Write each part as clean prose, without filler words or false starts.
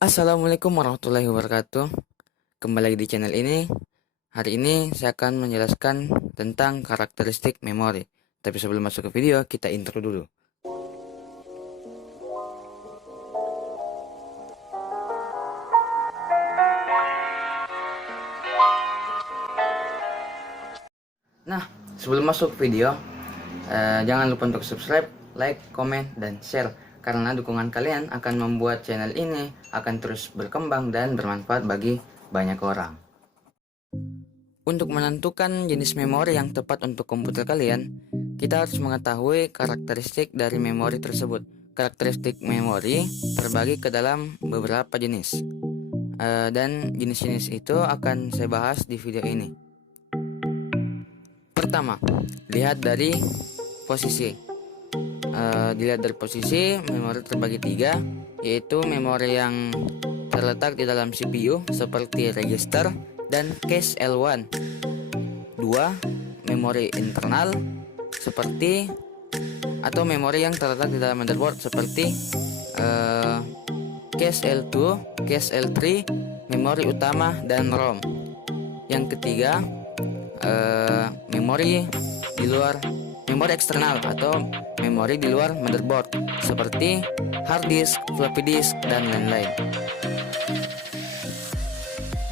Assalamualaikum warahmatullahi wabarakatuh. Kembali lagi di channel ini. Hari ini saya akan menjelaskan tentang karakteristik memori. Tapi sebelum masuk ke video, kita intro dulu. Nah, sebelum masuk video, jangan lupa untuk subscribe, like, komen, dan share. Karena dukungan kalian akan membuat channel ini akan terus berkembang dan bermanfaat bagi banyak orang. Untuk menentukan jenis memori yang tepat untuk komputer kalian, kita harus mengetahui karakteristik dari memori tersebut. Karakteristik memori terbagi ke dalam beberapa jenis, dan jenis-jenis itu akan saya bahas di video ini. Pertama, lihat dari posisi. Dilihat dari posisi, memori terbagi tiga, yaitu memori yang terletak di dalam CPU seperti register dan cache L1. Dua, memori internal seperti atau memori yang terletak di dalam motherboard seperti cache L2, cache L3, memori utama dan ROM. Yang ketiga, memori di luar memori eksternal atau memori di luar motherboard seperti hard disk, floppy disk, dan lain-lain.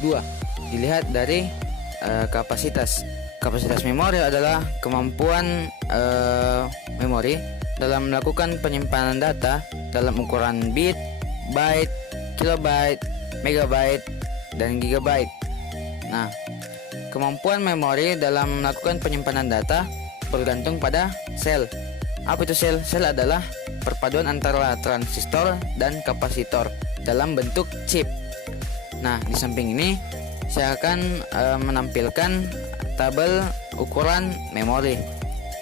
Dua, dilihat dari kapasitas. Kapasitas memori adalah kemampuan memori dalam melakukan penyimpanan data dalam ukuran bit, byte, kilobyte, megabyte, dan gigabyte. Nah, kemampuan memori dalam melakukan penyimpanan data bergantung pada sel. Apa itu sel? Sel adalah perpaduan antara transistor dan kapasitor dalam bentuk chip. Nah, di samping ini saya akan menampilkan tabel ukuran memori.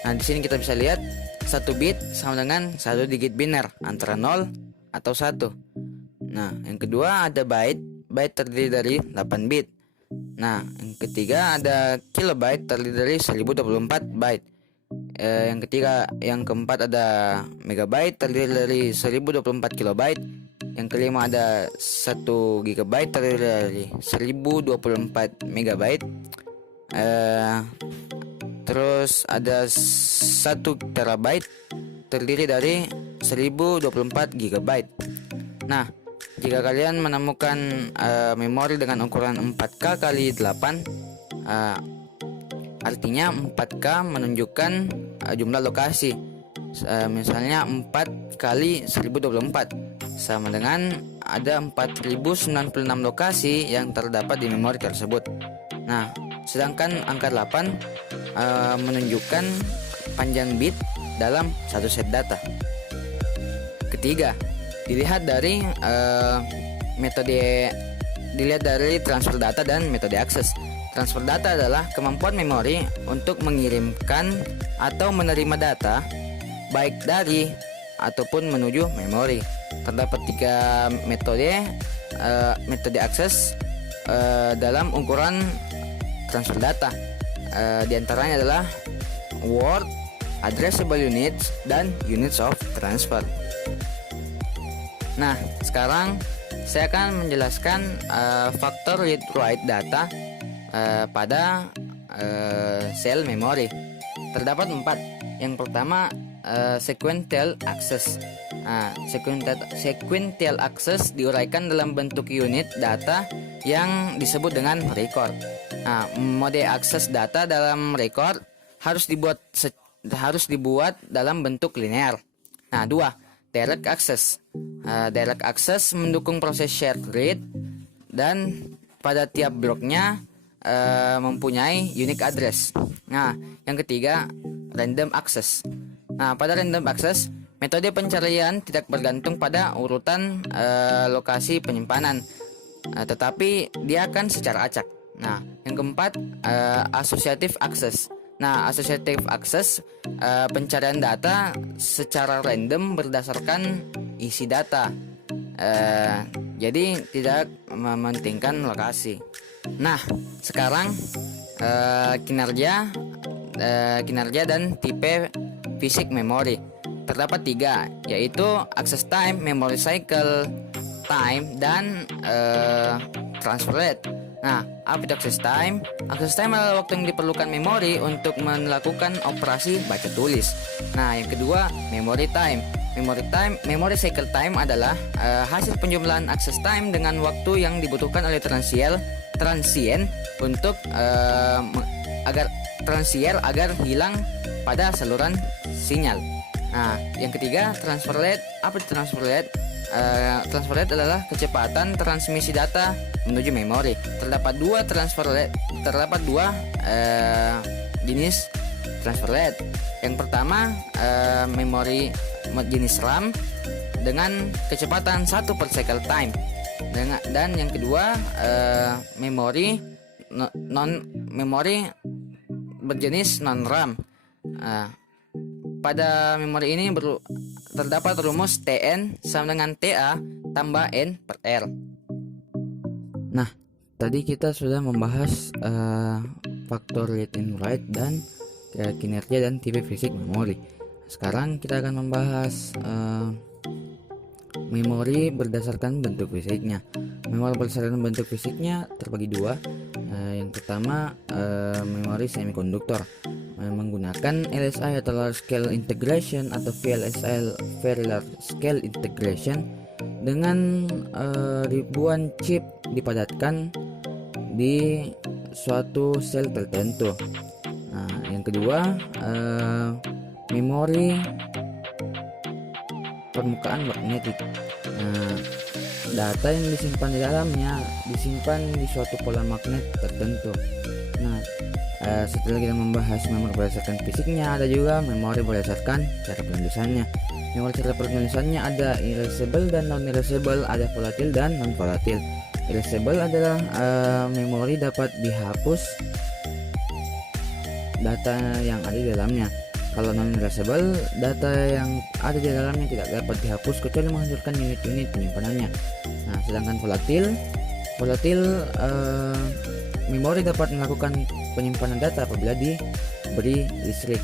Nah, di sini kita bisa lihat 1 bit sama dengan 1 digit biner antara 0 atau 1. Nah, yang kedua ada byte. Byte terdiri dari 8 bit. Nah, yang ketiga ada kilobyte terdiri dari 1024 byte. Yang keempat ada megabyte terdiri dari 1024 kilobyte. Yang kelima ada 1 gigabyte terdiri dari 1024 megabyte. Terus ada 1 terabyte terdiri dari 1024 gigabyte. Nah, jika kalian menemukan memori dengan ukuran 4K kali 8, artinya 4K menunjukkan jumlah lokasi. Misalnya 4 kali 1024 sama dengan ada 4096 lokasi yang terdapat di memori tersebut. Nah, sedangkan angka 8 menunjukkan panjang bit dalam satu set data. Ketiga, dilihat dari transfer data dan metode akses. Transfer data adalah kemampuan memori untuk mengirimkan atau menerima data baik dari ataupun menuju memori. Terdapat 3 metode akses dalam ukuran transfer data. Di antaranya adalah word, addressable units, dan units of transfer. Nah, sekarang saya akan menjelaskan faktor read write data pada sel memori. Terdapat 4. Yang pertama, sequential access. Sequential access diuraikan dalam bentuk unit data yang disebut dengan record. Mode akses data dalam record harus dibuat dalam bentuk linear. 2. Direct access. Direct access mendukung proses shared read dan pada tiap bloknya mempunyai unique address. Yang ketiga, random access. Pada random access, metode pencarian tidak bergantung pada urutan lokasi penyimpanan, tetapi dia akan secara acak. Yang keempat, associative access. Associative access, pencarian data secara random berdasarkan isi data. Jadi tidak mementingkan lokasi. Sekarang kinerja dan tipe fisik memori. Terdapat 3, yaitu access time, memory cycle, time dan transfer rate. Nah, apa itu access time? Access time adalah waktu yang diperlukan memori untuk melakukan operasi baca tulis. Nah, yang kedua, memory time. Memory cycle time adalah hasil penjumlahan access time dengan waktu yang dibutuhkan oleh transient untuk agar hilang pada saluran sinyal. Nah, yang ketiga, transfer rate. Apa itu transfer rate? Transfer rate adalah kecepatan transmisi data menuju memori. Terdapat dua jenis transfer rate. Yang pertama, memori jenis RAM dengan kecepatan 1 per cycle time. Dan yang kedua, memori berjenis non RAM. Pada memori ini terdapat rumus Tn sama dengan Ta tambah N per R. Nah, tadi kita sudah membahas faktor read and write dan kinerja dan tipe fisik memori. Sekarang kita akan membahas memori berdasarkan bentuk fisiknya. Memori berdasarkan bentuk fisiknya terbagi dua. Yang pertama, memori semikonduktor menggunakan LSI atau large scale integration atau VLSI, very large scale integration, dengan ribuan chip dipadatkan di suatu sel tertentu. Nah, yang kedua, memori permukaan magnetik. Data yang disimpan di dalamnya disimpan di suatu pola magnet tertentu. Nah, setelah kita membahas memori berdasarkan fisiknya, ada juga memori berdasarkan cara penulisannya. Memori cara penulisannya ada erasable dan non erasable, ada volatil dan non volatil. Erasable adalah memori dapat dihapus data yang ada di dalamnya. Kalau non erasable, data yang ada di dalamnya tidak dapat dihapus kecuali menghancurkan unit-unit penyimpanannya. Nah, sedangkan volatil memori dapat melakukan penyimpanan data apabila diberi listrik,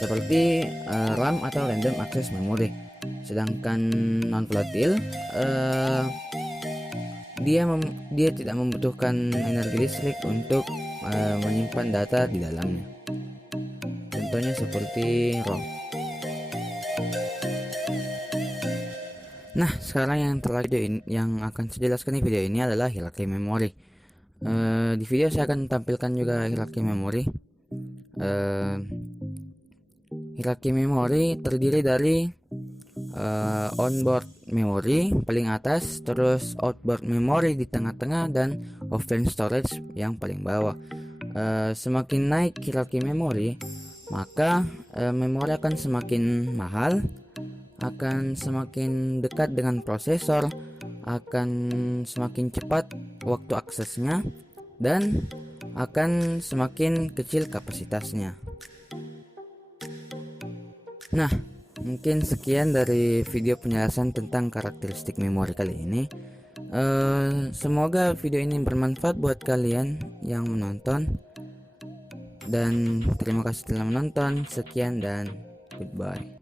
seperti RAM atau random access memory. Sedangkan non volatil dia tidak membutuhkan energi listrik untuk menyimpan data di dalamnya. Contohnya seperti ROM. Nah, sekarang yang terakhir yang akan saya jelaskan di video ini adalah hierarki memori. Di video saya akan tampilkan juga hierarki memori. Hierarki memori terdiri dari onboard memory paling atas, terus outboard memory di tengah-tengah, dan offline storage yang paling bawah. Semakin naik hierarki memori, maka memori akan semakin mahal, akan semakin dekat dengan prosesor, akan semakin cepat waktu aksesnya, dan akan semakin kecil kapasitasnya. Nah, mungkin sekian dari video penjelasan tentang karakteristik memori kali ini. Semoga video ini bermanfaat buat kalian yang menonton, dan terima kasih telah menonton. Sekian dan goodbye.